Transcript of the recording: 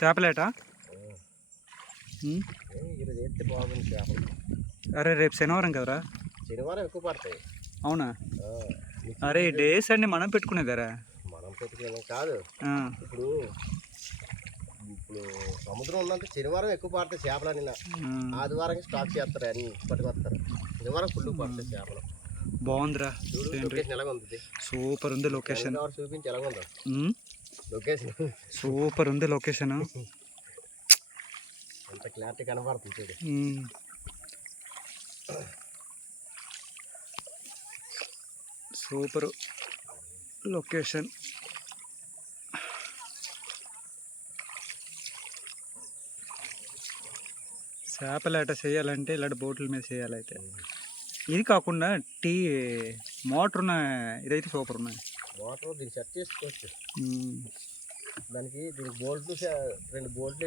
చేపలేట. ఈరోజు ఎత్తే బాగుంది చేపలు. అరే రేపు శనివారం కదరా. శనివారం ఎక్కువ పడతాయి. అవునా? అరే డేస్ అన్ని మనం పెట్టుకునేదారా. మనం పెట్టుకునే కాదు. ఇప్పుడు ఇప్పుడు సముద్రం ఉన్నంత శనివారం ఎక్కువ పడతాయి చేపలు. నిన్న ఆదివారం స్టాక్ చేస్తారు, అన్ని పట్టుకొస్తారు. శనివారం ఫుల్ పడతాయి చేపలు. బాగుందిరా లొకేషన్ ఎలాగ ఉంది? సూపర్ ఉంది లొకేషన్. చూపించి ఎలాగ ఉందో లొకేషన్. సూపర్ ఉంది లొకేషన్. ఎంత క్లారిటీ కనబడుతుంది చూడు. Super location. చేపలేట చేయాలంటే ఇలాంటి బోట్ల మీద చేయాలి. అయితే ఇది కాకుండా మోటార్ ఉన్న ఇదైతే సూపర్ ఉన్నాయి. మోటార్ దీన్ని సెట్ చేసుకోవచ్చు. దానికి దీనికి బోల్ట్లు 2 బోల్ట్లు